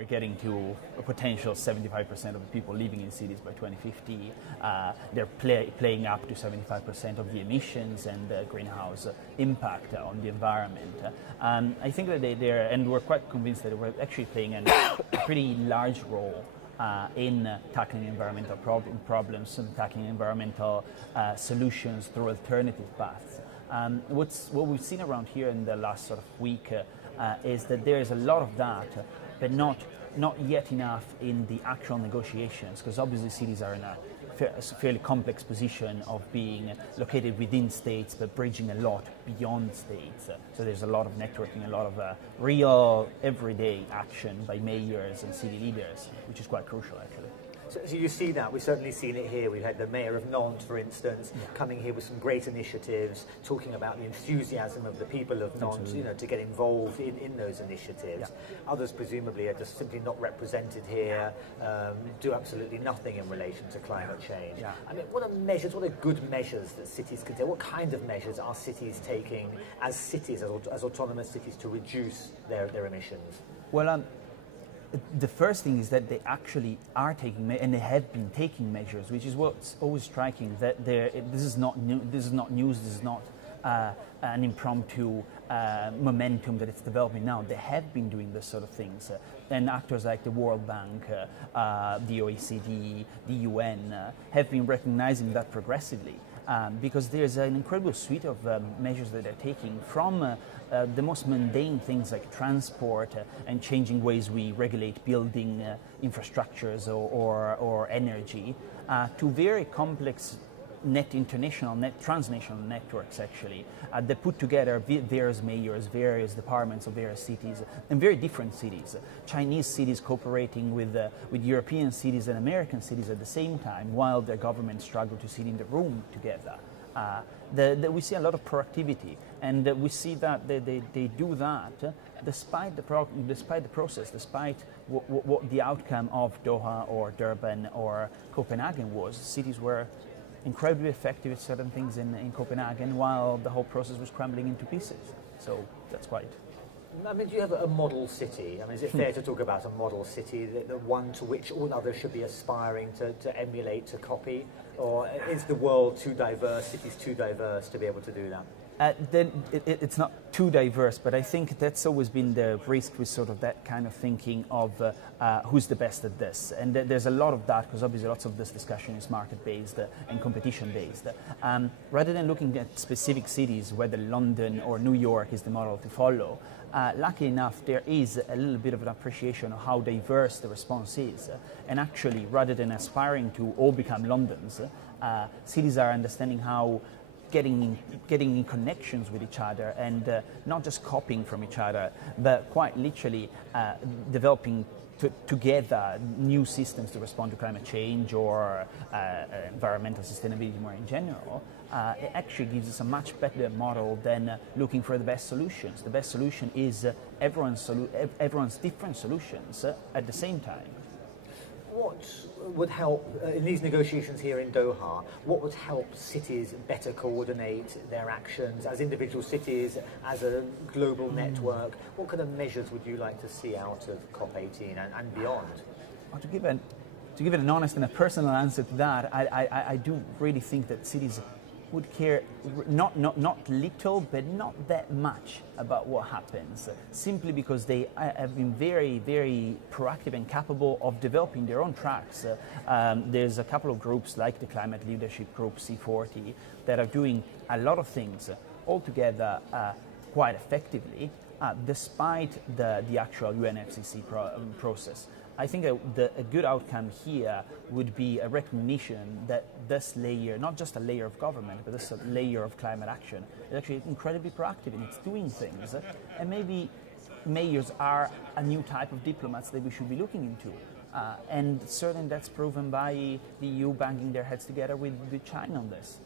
we're getting to a potential 75% of the people living in cities by 2050. They're playing up to 75% of the emissions and the greenhouse impact on the environment. I think that and we're quite convinced that we're actually playing a pretty large role in tackling environmental problems and tackling environmental solutions through alternative paths. What we've seen around here in the last sort of week is that there is a lot of that, but not yet enough in the actual negotiations, because obviously cities are in a fairly complex position of being located within states but bridging a lot beyond states. So there's a lot of networking, a lot of real everyday action by mayors and city leaders, which is quite crucial actually. So you see that, we've certainly seen it here. We've had the mayor of Nantes, for instance, coming here with some great initiatives, talking about the enthusiasm of the people of Nantes, to get involved in those initiatives. Yeah. Others presumably are just simply not represented here, do absolutely nothing in relation to climate change. Yeah. I mean, what are good measures that cities can take? What kind of measures are cities taking as cities, as autonomous cities, to reduce their emissions? Well, the first thing is that they actually are taking, and they have been taking measures, which is what's always striking. That this is not new. This is not news. This is not an impromptu momentum that it's developing now. They have been doing this sort of things, and actors like the World Bank, the OECD, the UN have been recognizing that progressively. Because there's an incredible suite of measures that they're taking, from the most mundane things like transport and changing ways we regulate building infrastructures or energy, to very complex transnational networks actually that put together various mayors, various departments of various cities, and very different cities. Chinese cities cooperating with European cities and American cities at the same time, while their governments struggle to sit in the room together. We see a lot of proactivity, and we see that they do that despite the process, despite what the outcome of Doha or Durban or Copenhagen was. Cities were incredibly effective at certain things in Copenhagen, while the whole process was crumbling into pieces. So that's quite... I mean, do you have a model city? I mean, is it fair to talk about a model city, the one to which all others should be aspiring to emulate, to copy? Or is the world too diverse, cities too diverse to be able to do that? Then it's not too diverse, but I think that's always been the risk with sort of that kind of thinking of who's the best at this. And there's a lot of that, because obviously lots of this discussion is market-based and competition-based. Rather than looking at specific cities, whether London or New York is the model to follow, luckily enough, there is a little bit of an appreciation of how diverse the response is. And actually, rather than aspiring to all become Londons, cities are understanding how getting in connections with each other, and not just copying from each other, but quite literally developing together new systems to respond to climate change or environmental sustainability more in general. It actually gives us a much better model than looking for the best solutions. The best solution is everyone's different solutions at the same time. What would help, in these negotiations here in Doha, what would help cities better coordinate their actions as individual cities, as a global network? What kind of measures would you like to see out of COP18 and beyond? Well, to give it an honest and a personal answer to that, I do really think that cities would care not little, but not that much about what happens, simply because they have been very, very proactive and capable of developing their own tracks. There's a couple of groups like the Climate Leadership Group, C40, that are doing a lot of things all together quite effectively, despite the actual UNFCCC process. I think a good outcome here would be a recognition that this layer, not just a layer of government, but this layer of climate action, is actually incredibly proactive and it's doing things. And maybe mayors are a new type of diplomats that we should be looking into. And certainly that's proven by the EU banging their heads together with China on this.